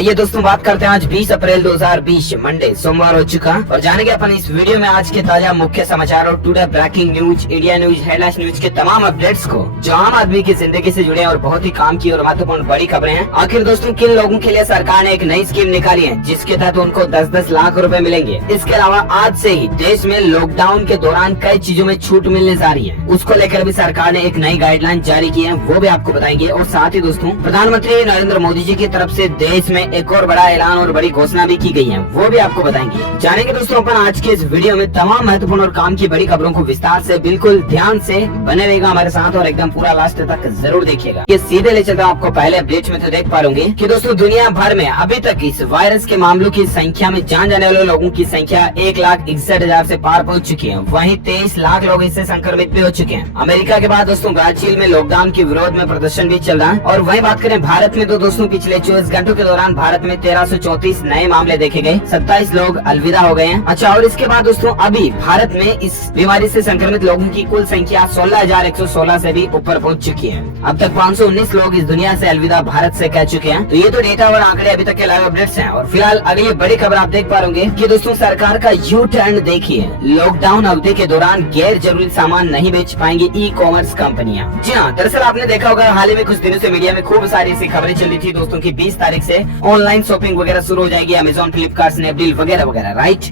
आइए दोस्तों बात करते हैं आज 20 अप्रैल 2020 मंडे सोमवार हो चुका और जानेंगे अपन इस वीडियो में आज के ताजा मुख्य समाचार और today breaking news, India news, headlines news के तमाम अपडेट्स को जो आम आदमी की जिंदगी से जुड़े और बहुत ही काम की और महत्वपूर्ण बड़ी खबरें हैं। आखिर दोस्तों किन लोगों के लिए सरकार ने एक नई स्कीम निकाली है जिसके तहत उनको 10-10 लाख रुपए मिलेंगे। इसके अलावा आज से ही देश में लॉकडाउन के दौरान कई चीजों में छूट मिलने जा रही है, उसको लेकर भी सरकार ने एक नई गाइडलाइन जारी की है, वो भी आपको बताएंगे। और साथ ही दोस्तों प्रधानमंत्री नरेंद्र मोदी जी की तरफ से देश में एक और बड़ा ऐलान और बड़ी घोषणा भी की गई है, वो भी आपको बताएंगे। जानेंगे दोस्तों अपन आज के इस वीडियो में तमाम महत्वपूर्ण और काम की बड़ी खबरों को विस्तार से, बिल्कुल ध्यान से बने रहेगा हमारे साथ और एकदम पूरा लास्ट तक जरूर देखिएगा। ये सीधे ले चलता हूं आपको पहले अपडेट में तो देख पा रहे कि दोस्तों दुनिया भर में अभी तक इस वायरस के मामलों की संख्या में जान जाने वाले लोगों की संख्या 1,61,000 से पार पहुंच चुकी है। वहीं 23 लाख लोग इससे संक्रमित भी हो चुके हैं। अमेरिका के बाद दोस्तों ब्राजील में लॉकडाउन के विरोध में प्रदर्शन भी चल रहा है। और वहीं बात करें भारत में तो दोस्तों पिछले 24 घंटों के दौरान भारत में 1334 नए मामले देखे गए, 27 लोग अलविदा हो गए हैं। अच्छा, और इसके बाद दोस्तों अभी भारत में इस बीमारी से संक्रमित लोगों की कुल संख्या 16,116 से भी ऊपर पहुंच चुकी है। अब तक 519 लोग इस दुनिया से अलविदा भारत से कह चुके हैं। तो ये तो डेटा और आंकड़े अभी तक के लाइव अपडेट्स हैं। और फिलहाल अगली बड़ी खबर आप देख पा रहे कि दोस्तों सरकार का यू टर्न देखिए, लॉकडाउन अवधि के दौरान गैर जरूरी सामान नहीं बेच पाएंगी ई कॉमर्स कंपनियां। जी हाँ, दरअसल आपने देखा होगा हाल ही में कुछ दिनों से मीडिया में खूब सारी ऐसी खबरें चल रही थी दोस्तों की 20 तारीख से ऑनलाइन शॉपिंग वगैरह शुरू हो जाएगी, अमेजॉन, फ्लिपकार्ट, स्नैपडील वगैरह वगैरह, राइट।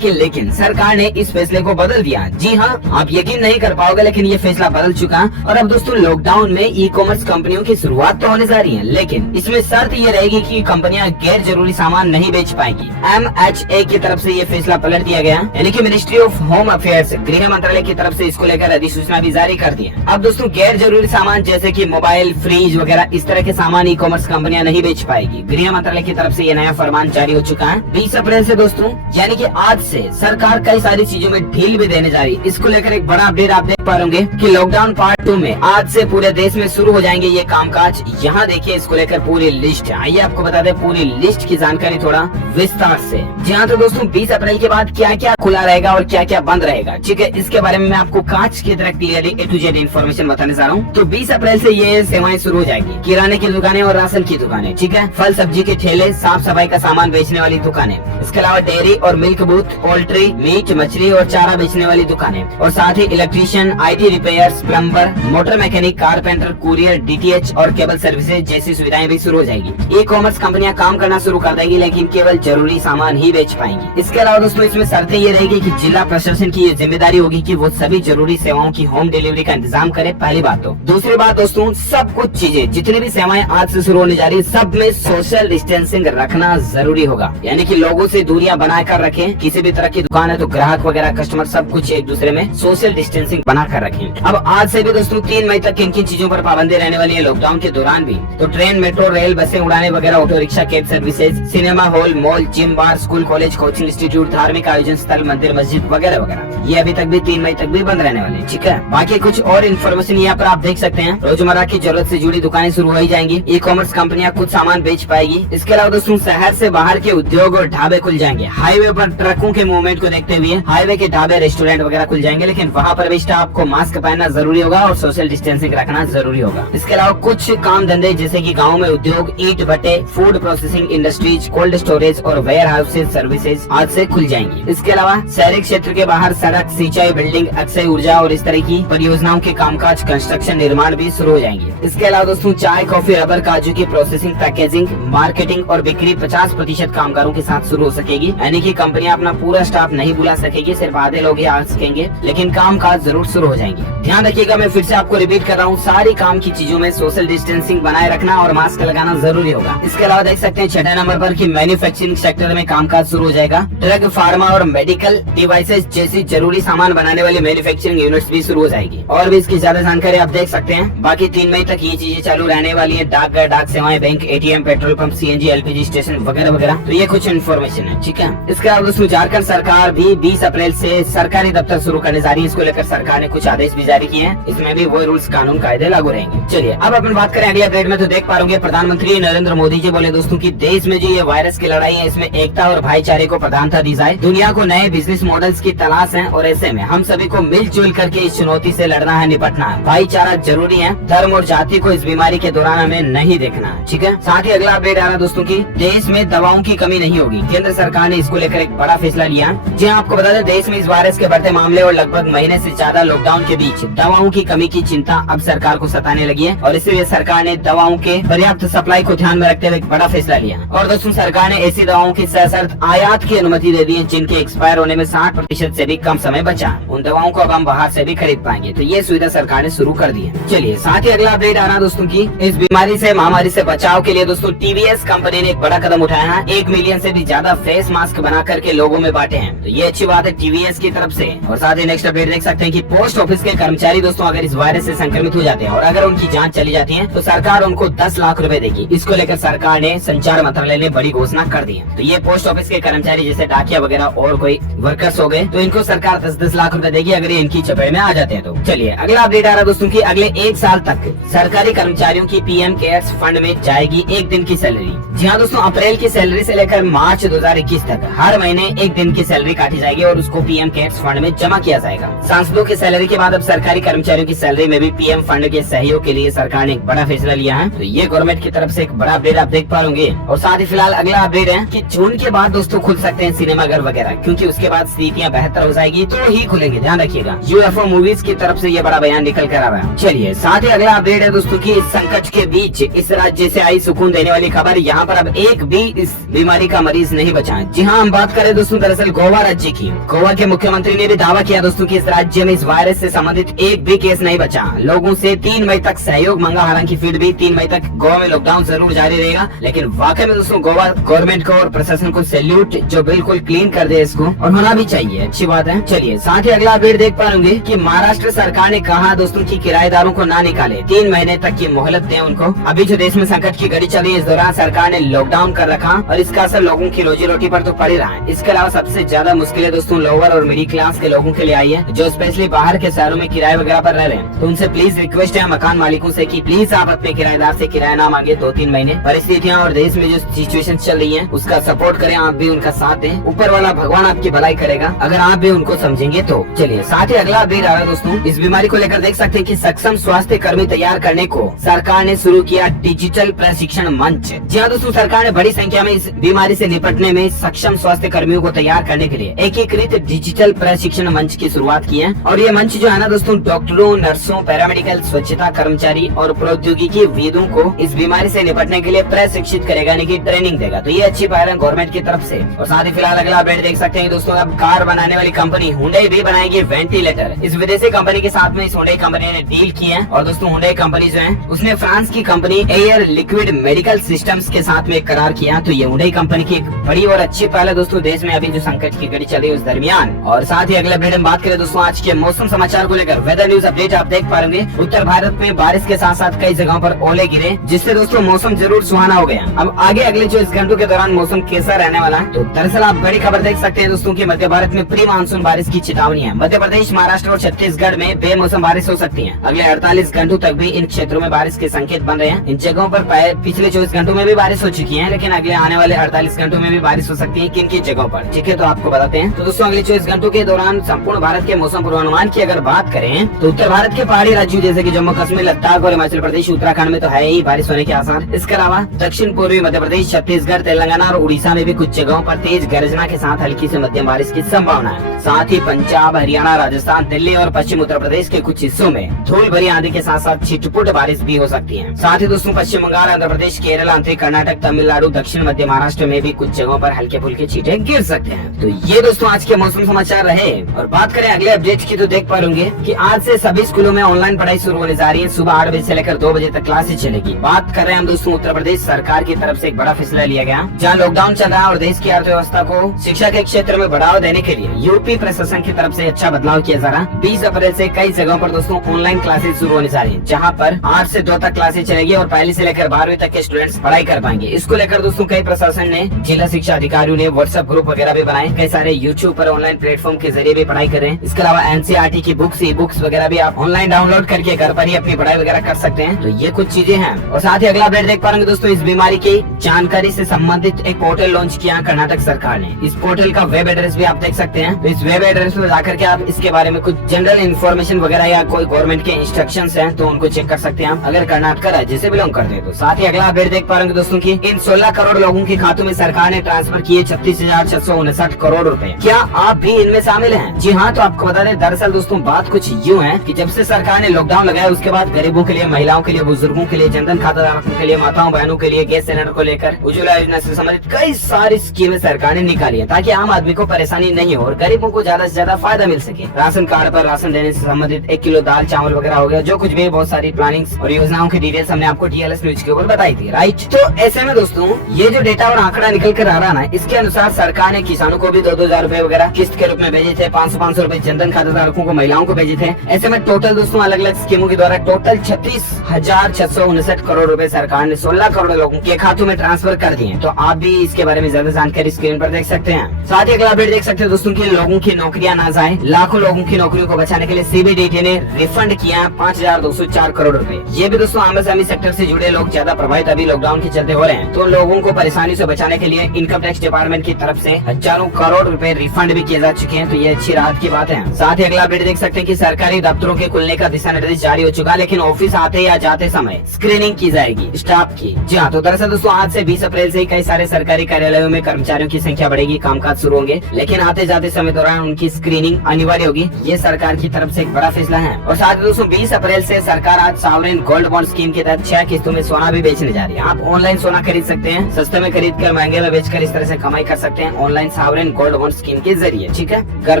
लेकिन सरकार ने इस फैसले को बदल दिया। जी हाँ, आप यकीन नहीं कर पाओगे लेकिन ये फैसला बदल चुका और अब दोस्तों लॉकडाउन में ई कॉमर्स कंपनियों की शुरुआत तो होने जा रही है, लेकिन इसमें शर्त ये रहेगी कि कंपनियां गैर जरूरी सामान नहीं बेच पाएंगी। MHA की तरफ से ये फैसला पलट दिया गया, यानी कि मिनिस्ट्री ऑफ होम अफेयर्स, गृह मंत्रालय की तरफ से इसको लेकर अधिसूचना भी जारी कर दी है। अब दोस्तों गैर जरूरी सामान जैसे कि मोबाइल, फ्रिज वगैरह इस तरह के सामान ई कॉमर्स कंपनियां नहीं बेच पाएगी। गृह मंत्रालय की तरफ से ये नया फरमान जारी हो चुका है 20 अप्रैल से दोस्तों, यानी कि आज से सरकार कई सारी चीजों में ढील भी देने जा रही है। इसको लेकर एक बड़ा अपडेट आप देख पा रहे कि लॉकडाउन पार्ट 2 में आज से पूरे देश में शुरू हो जाएंगे ये कामकाज। यहाँ देखिए इसको लेकर पूरी लिस्ट है, आइए आपको बता दें पूरी लिस्ट की जानकारी थोड़ा विस्तार से। जी हाँ, तो दोस्तों 20 अप्रैल के बाद क्या क्या खुला रहेगा और क्या क्या बंद रहेगा, ठीक है, इसके बारे में मैं आपको कांच की तरह clearly A to Z information बताने जा रहा हूँ। तो 20 अप्रैल से ये सेवाएं शुरू हो जाएगी। किराने की दुकानें और राशन की दुकानें, ठीक है, फल सब्जी के ठेले, साफ सफाई का सामान बेचने वाली दुकानें, इसके अलावा डेयरी और मिल्क बूथ, पोल्ट्री, मीट, मछली और चारा बेचने वाली दुकानें, और साथ ही electrician, IT repairs, plumber, motor mechanic, carpenter, courier, DTH और केबल सर्विसेज जैसी सुविधाएं भी शुरू हो जाएगी। ई कॉमर्स कंपनियां काम करना शुरू कर देंगी लेकिन केवल जरूरी सामान ही बेच पाएंगी। इसके अलावा दोस्तों इसमें शर्तें ये रहेगी कि जिला प्रशासन की ये जिम्मेदारी होगी कि वो सभी जरूरी सेवाओं की होम डिलीवरी का इंतजाम करे, पहली बात तो। दूसरी बात दोस्तों, सब कुछ चीजें जितनी भी सेवाएं आज से शुरू होने जा रही है सब में सोशल डिस्टेंसिंग रखना जरूरी होगा, यानी कि लोगों से दूरियां बनाकर रखें। किसी भी तरह की दुकान है तो ग्राहक वगैरह कस्टमर सब कुछ एक दूसरे में सोशल डिस्टेंसिंग बनाकर रखें। अब आज से भी दोस्तों 3 मई तक किन किन चीजों पर पाबंदी रहने वाली है लॉकडाउन के दौरान भी, तो ट्रेन, मेट्रो, रेल, बसें उड़ाने वगैरह, auto rickshaw, cab services, cinema hall, mall, gym, bar, school, college, coaching institute, धार्मिक आयोजन स्थल, मंदिर, मस्जिद वगैरह वगैरह, ये अभी तक भी 3 मई तक भी बंद रहने वाले, ठीक है। बाकी कुछ और इन्फॉर्मेशन यहाँ पर आप देख सकते हैं। रोजमर्रा की जरूरत से जुड़ी दुकानें शुरू हो जाएंगी, ई कॉमर्स कंपनियां कुछ सामान बेच पाएगी। इसके अलावा दोस्तों शहर से बाहर के उद्योग और ढाबे खुल जाएंगे। हाईवे पर ट्रकों के मूवमेंट को देखते हुए हाईवे के ढाबे, रेस्टोरेंट वगैरह खुल जाएंगे, लेकिन वहाँ पर भी स्टाफ को मास्क पहनना जरूरी होगा और सोशल डिस्टेंसिंग रखना जरूरी होगा। इसके अलावा कुछ काम धंधे जैसे कि गाँव में उद्योग, ईंट भट्टे, food processing industries, cold storage और वेयर हाउसेज सर्विसेज आज से खुल जाएंगी। इसके अलावा शहरी क्षेत्र के बाहर सड़क, सिंचाई, बिल्डिंग, अक्षय ऊर्जा और इस तरह की परियोजनाओं के कामकाज, कंस्ट्रक्शन, निर्माण भी शुरू हो जाएंगे। इसके अलावा दोस्तों चाय, कॉफी, रबर, काजू की प्रोसेसिंग, पैकेजिंग, मार्केटिंग और बिक्री 50% कामगारों के साथ शुरू हो सकेगी, यानी कि कंपनियां अपना पूरा स्टाफ नहीं बुला सकेगी, सिर्फ आधे लोग ही आ सकेंगे, लेकिन काम काज जरूर शुरू हो जाएंगे। ध्यान रखिएगा, मैं फिर से आपको रिपीट कर रहा हूँ, सारी काम की चीजों में सोशल डिस्टेंसिंग बनाए रखना और मास्क लगाना जरूरी होगा। इसके अलावा देख सकते हैं 6 नंबर पर कि मैन्युफैक्चरिंग सेक्टर में कामकाज शुरू हो जाएगा। ड्रग, फार्मा और मेडिकल डिवाइसेज जैसी जरूरी सामान बनाने वाली मैन्युफैक्चरिंग यूनिट्स भी शुरू हो जाएगी। और भी इसकी ज्यादा जानकारी आप देख सकते हैं। बाकी 3 मई तक ये चीजें चालू रहने वाली है। डाकघर, डाक सेवाएं, bank, ATM, petrol pump, CNG, LPG station वगैरह वगैरह, तो ये कुछ इन्फॉर्मेशन है, ठीक है। इसके अलावा दोस्तों झारखंड सरकार भी 20 अप्रैल से सरकारी दफ्तर शुरू करने जा रही है। इसको लेकर सरकार ने कुछ आदेश भी जारी किए हैं, इसमें भी वो रूल्स, कानून, कायदे लागू रहेंगे। चलिए अब अपन बात करें अगली अपडेट में, तो देख पा रहे प्रधानमंत्री नरेंद्र मोदी जी बोले दोस्तों की देश में जो ये वायरस की लड़ाई है इसमें एकता और भाईचारे को प्रधानता दी जाए। दुनिया को नए बिजनेस मॉडल्स की तलाश है और ऐसे में हम सभी को मिलजुल करके इस चुनौती से लड़ना है, निपटना है। भाईचारा जरूरी है, धर्म और जाति को इस बीमारी के दौरान हमें नहीं देखना है, ठीक है। साथ ही अगला अपडेट अपडेट आ रहा है दोस्तों की देश में दवाओं की कमी नहीं होगी। केंद्र सरकार ने इसको लेकर एक बड़ा फैसला लिया। जी हाँ, आपको बता दें देश में इस वायरस के बढ़ते मामले और लगभग महीने से ज्यादा लॉकडाउन के बीच दवाओं की कमी की चिंता अब सरकार को सताने लगी है और इसलिए सरकार ने दवाओं के पर्याप्त सप्लाई को ध्यान में रखते हुए एक बड़ा फैसला लिया। और दोस्तों सरकार ने ऐसी दवाओं की सशर्त आयात की अनुमति दे दी है जिनके एक्सपायर होने में 60% से भी कम समय बचा। उन दवाओं को अब हम बाहर से भी खरीद पाएंगे, तो ये सुविधा सरकार ने शुरू कर दी है। चलिए साथ ही अगला अपडेट आ रहा दोस्तों की इस बीमारी से महामारी से बचाव के लिए दोस्तों टीवीएस कंपनी ने एक बड़ा कदम उठाया है। 1 मिलियन से भी ज्यादा फेस मास्क बना करके लोगों में बांटे हैं, तो ये अच्छी बात है टीवीएस की तरफ से। और साथ ही नेक्स्ट अपडेट देख सकते हैं कि पोस्ट ऑफिस के कर्मचारी दोस्तों अगर इस वायरस से संक्रमित हो जाते हैं और अगर उनकी जांच चली जाती है तो सरकार उनको 10 लाख रुपए देगी। इसको लेकर सरकार ने संचार मंत्रालय ने बड़ी घोषणा कर दी है। तो ये पोस्ट ऑफिस के कर्मचारी जैसे डाकिया वगैरह और कोई वर्कर्स हो गए तो इनको सरकार 10-10 लाख रुपए देगी अगर ये इनकी चपेट में आ जाते हैं। तो चलिए अगला अपडेट आ रहा दोस्तों की अगले 1 साल तक सरकारी कर्मचारियों की पीएम केयर्स फंड में जाएगी 1 दिन की सैलरी। जी हाँ दोस्तों, अप्रैल की सैलरी से लेकर मार्च 2021 तक हर महीने 1 दिन की सैलरी काटी जाएगी और उसको पीएम केयर्स फंड में जमा किया जाएगा। सांसदों की सैलरी के बाद अब सरकारी कर्मचारियों की सैलरी में भी पीएम फंड के सहयोग के लिए सरकार ने एक बड़ा फैसला लिया है। तो ये गवर्नमेंट की तरफ से एक बड़ा अपडेट आप देख पाओगे। और साथ ही फिलहाल अगला अपडेट है कि जून के बाद दोस्तों खुल सकते हैं सिनेमाघर वगैरह, क्योंकि उसके बाद स्थितियाँ बेहतर हो जाएगी तो ही खुलेंगे, ध्यान रखिएगा। यूएफओ मूवीज की तरफ से ये बड़ा बयान निकल कर आ रहा है। चलिए साथ ही अगला अपडेट है दोस्तों की इस संकट के बीच इस राज्य से आई सुकून देने वाली खबर। यहाँ पर अब एक भी इस बीमारी का मरीज नहीं बचा। जी हाँ, हम बात करें दोस्तों दरअसल गोवा राज्य की। गोवा के मुख्यमंत्री ने भी दावा किया दोस्तों कि इस राज्य में इस वायरस से संबंधित एक भी केस नहीं बचा। लोगों से 3 मई तक सहयोग मांगा, हालांकि फिर भी 3 मई तक गोवा में लॉकडाउन जरूर जारी रहेगा। लेकिन वाकई में दोस्तों गोवा गवर्नमेंट को और प्रशासन को सैल्यूट जो बिल्कुल क्लीन कर दे इसको, और होना भी चाहिए, अच्छी बात है। चलिए साथ ही अगला अपडेट देख पाएंगे कि महाराष्ट्र सरकार ने कहा दोस्तों की किराएदारों को ना निकाले, 3 महीने तक की मोहलत दें उनको। अभी जो देश में संकट की घड़ी चल रही है इस दौरान सरकार ने लॉकडाउन कर रखा और इसका असर लोगों की रोजी रोटी पर तो पड़ ही रहा है। इसके अलावा सबसे ज्यादा मुश्किलें दोस्तों लोअर और मिडिल क्लास के लोगों के लिए आई है जो स्पेशली बाहर के शहरों में किराए वगैरह पर रह रहे हैं। तो उनसे प्लीज रिक्वेस्ट है मकान मालिकों से कि प्लीज आप अपने किराएदार से किराया ना मांगे 2-3 महीने। परिस्थितियाँ और देश में जो सिचुएशन चल रही है उसका सपोर्ट करें, आप भी उनका साथ दें। ऊपर वाला भगवान आपकी भलाई करेगा अगर आप भी उनको समझेंगे तो। चलिए साथ ही अगला अपडेट आ रहा है दोस्तों इस बीमारी को लेकर देख सकते हैं कि सक्षम स्वास्थ्य कर्मी तैयार करने को सरकार ने शुरू किया डिजिटल प्रशिक्षण मंच। जी हाँ दोस्तों, सरकार ने बड़ी संख्या में इस बीमारी से निपटने में सक्षम स्वास्थ्य कर्मियों को तैयार करने के लिए एकीकृत डिजिटल प्रशिक्षण मंच की शुरुआत की है। और ये मंच जो है ना दोस्तों डॉक्टरों, नर्सों, पैरामेडिकल, स्वच्छता कर्मचारी और प्रौद्योगिकी वेदों को इस बीमारी से निपटने के लिए प्रशिक्षित करेगा, यानी कि ट्रेनिंग देगा। तो ये अच्छी पहल है गवर्नमेंट की तरफ से। और साथ ही फिलहाल अगला अपडेट देख सकते हैं दोस्तों अब कार बनाने वाली कंपनी हुंडई भी बनाएगी वेंटिलेटर। इस विदेशी कंपनी के साथ में इस हुंडई कंपनी ने डील की है। और दोस्तों हुंडई कंपनी जो है उसने फ्रांस की company air liquid medical systems के साथ में करार किया। तो ये हुंडई कंपनी की एक बड़ी और अच्छी पहल है दोस्तों देश में अभी जो संकट की घड़ी चल रही है उस दरमियान। और साथ ही अगले अपडेट हम बात करें दोस्तों आज के मौसम समाचार को लेकर वेदर न्यूज अपडेट आप देख पाएंगे। उत्तर भारत में बारिश के साथ साथ कई जगहों पर ओले गिरे जिससे दोस्तों मौसम जरूर सुहाना हो गया। अब आगे अगले 24 घंटों के दौरान मौसम कैसा रहने वाला है, तो दरअसल आप बड़ी खबर देख सकते हैं दोस्तों की मध्य भारत में प्री मानसून बारिश की चेतावनी है। मध्य प्रदेश, महाराष्ट्र और छत्तीसगढ़ में बेमौसम बारिश हो सकती है। अगले 48 घंटों तक भी इन क्षेत्रों में बारिश के संकेत बन रहे हैं। इन जगहों पर पिछले 24 घंटों में भी बारिश हो चुकी है, लेकिन अगले आने वाले 48 घंटों में भी बारिश हो सकती है किन किन जगहों पर, ठीक है। तो आपको बताते हैं। तो दोस्तों अगले 24 घंटों के दौरान संपूर्ण भारत के मौसम पूर्वानुमान की अगर बात करें तो उत्तर भारत के पहाड़ी राज्यों जैसे कि जम्मू कश्मीर, लद्दाख और हिमाचल प्रदेश, उत्तराखंड में तो है ही बारिश होने के आसार। इसके अलावा दक्षिण पूर्वी मध्य प्रदेश, छत्तीसगढ़, तेलंगाना और उड़ीसा में भी कुछ जगहों पर तेज गर्जना के साथ हल्की से मध्यम बारिश की संभावना है। साथ ही पंजाब, हरियाणा, राजस्थान, दिल्ली और पश्चिम उत्तर प्रदेश के कुछ हिस्सों में धूल भरी आंधी के साथ साथ छिटपुट बारिश भी हो सकती है। साथ ही दोस्तों पश्चिम बंगाल, आंध्र प्रदेश, केरल, आंतरिक कर्नाटक, तमिलनाडु, दक्षिण मध्य महाराष्ट्र में भी कुछ जगहों पर हल्के फुल्के छींटे गिर सकते हैं। तो ये दोस्तों आज के मौसम समाचार रहे। और बात करें अगले अपडेट की तो देख पाओगे कि आज से सभी स्कूलों में ऑनलाइन पढ़ाई शुरू होने जा रही है। सुबह 8 बजे से लेकर 2 बजे तक क्लासेस चलेगी। बात कर रहे हैं हम दोस्तों उत्तर प्रदेश सरकार की तरफ से एक बड़ा फैसला लिया गया जहाँ लॉकडाउन चल रहा है और देश की अर्थव्यवस्था को शिक्षा के क्षेत्र में बढ़ावा देने के लिए यूपी प्रशासन की तरफ से अच्छा बदलाव किया जा रहा है। 20 अप्रैल से कई जगहों पर दोस्तों ऑनलाइन क्लासेस शुरू होने जा रही है, जहाँ पर 8 से 2 तक क्लासेस चलेगी और पहली से लेकर 12वीं तक के स्टूडेंट्स पढ़ाई कर पाएंगे। इसको लेकर दोस्तों कई प्रशासन ने, जिला शिक्षा अधिकारियों ने व्हाट्सएप ग्रुप वगैरह भी बनाए। कई सारे यूट्यूब पर ऑनलाइन प्लेटफॉर्म के जरिए भी पढ़ाई कर रहे हैं। इसके अलावा एनसीईआरटी की बुक्स, ई बुक्स वगैरह भी आप ऑनलाइन डाउनलोड करके घर पर ही अपनी पढ़ाई वगैरह कर सकते हैं। तो ये कुछ चीजें हैं। और साथ ही अगला अपडेट देख पाएंगे दोस्तों इस बीमारी की जानकारी से संबंधित एक पोर्टल लॉन्च किया कर्नाटक सरकार ने। इस पोर्टल का वेब एड्रेस भी आप देख सकते हैं। तो इस वेब एड्रेस में जाकर के आप इसके बारे में कुछ जनरल इन्फॉर्मेशन वगैरह या कोई गवर्नमेंट के इंस्ट्रक्शंस हैं तो उनको चेक कर सकते हैं आप, अगर कर्नाटक राज्य से बिलोंग करते हैं तो। साथ ही अगला अपडेट देख पा रहे दूंगा दोस्तों की इन 16 करोड़ लोगों के खातों में सरकार ने ट्रांसफर किए 36,659 करोड़ रुपए। क्या आप भी इनमें शामिल हैं? जी हाँ, तो आपको बता दें, दरअसल दोस्तों बात कुछ यूँ है कि जब से सरकार ने लॉकडाउन लगाया उसके बाद गरीबों के लिए, महिलाओं के लिए, बुजुर्गों के लिए, जनधन खाता धारकों के लिए, माताओं बहनों के लिए गैस सिलेंडर को लेकर, उज्ज्वला योजना से संबंधित कई सारी स्कीमें सरकार ने निकाली है ताकि आम आदमी को परेशानी नहीं हो और गरीबों को ज्यादा से ज्यादा फायदा मिल सके। राशन कार्ड पर राशन देने से संबंधित 1 किलो दाल चावल वगैरह हो गया, जो कुछ भी बहुत सारी प्लानिंग और योजनाओं की डिटेल्स हमने आपको TLS न्यूज के ऊपर बताई थी, राइट। तो ऐसे में दोस्तों ये जो डेटा और आंकड़ा निकल कर आ रहा है, इसके अनुसार सरकार ने किसानों को भी 2-2 हजार रूपए वगैरह किस्त के रूप में भेजे थे, 500-500 रूपए जनधन खाता धारकों को, महिलाओं को भेजे थे। ऐसे में टोटल दोस्तों अलग अलग स्कीमों के द्वारा टोटल 36,659 करोड़ रुपए सरकार ने 16 करोड़ लोगों के खातों में ट्रांसफर कर दिए। तो आप भी इसके बारे में ज्यादा जानकारी स्क्रीन पर देख सकते हैं। साथ ही अगला अपडेट देख सकते हैं दोस्तों की लोगों की नौकरियां ना जाए, लाखों लोगों की नौकरियों को बचाने के लिए CBDT ने रिफंड किया 5,204 करोड़ रुपए। ये भी दोस्तों आमदनी सेक्टर से जुड़े लोग ज्यादा प्रभावित अभी लॉकडाउन के चलते हो रहे हैं, तो लोगों को परेशानी से बचाने के लिए इनकम टैक्स डिपार्टमेंट की तरफ से हजारों करोड़ रुपए रिफंड भी किए जा चुके हैं। तो ये अच्छी राहत की बात है। साथ ही अगला अपडेट देख सकते हैं कि सरकारी दफ्तरों के खुलने का दिशा निर्देश जारी हो चुका, लेकिन ऑफिस आते या जाते समय स्क्रीनिंग की जाएगी स्टाफ की। जी हाँ, तो दरअसल दोस्तों आज से 20 अप्रैल से कई सारे सरकारी कार्यालयों में कर्मचारियों की संख्या बढ़ेगी, कामकाज शुरू होंगे, लेकिन आते जाते समय दौरान उनकी स्क्रीनिंग अनिवार्य होगी। ये सरकार की तरफ से एक बड़ा फैसला है। और साथ ही दोस्तों 20 अप्रैल से सरकार आज सॉवरेन गोल्ड बॉन्ड स्कीम के तहत 6 किस्तों में सोना भी बेचने जा रही है। आप ऑनलाइन सोना खरीद सकते हैं, सस्ते में खरीद कर महंगे में बेचकर इस तरह से कमाई कर सकते हैं online sovereign gold bond scheme के जरिए। ठीक है, घर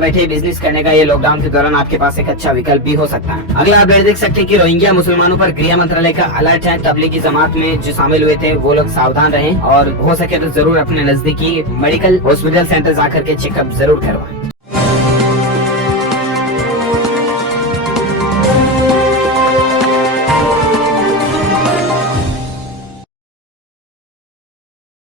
बैठे बिजनेस करने का ये लॉकडाउन के दौरान आपके पास एक अच्छा विकल्प भी हो सकता है। अगला अपडेट देख सकते हैं कि रोहिंग्या मुसलमानों पर गृह मंत्रालय का अलर्ट है। तबलीगी जमात में जो शामिल हुए थे वो लोग सावधान रहें और हो सके तो जरूर अपने नजदीकी मेडिकल हॉस्पिटल सेंटर जाकर के चेकअप जरूर करवाएं।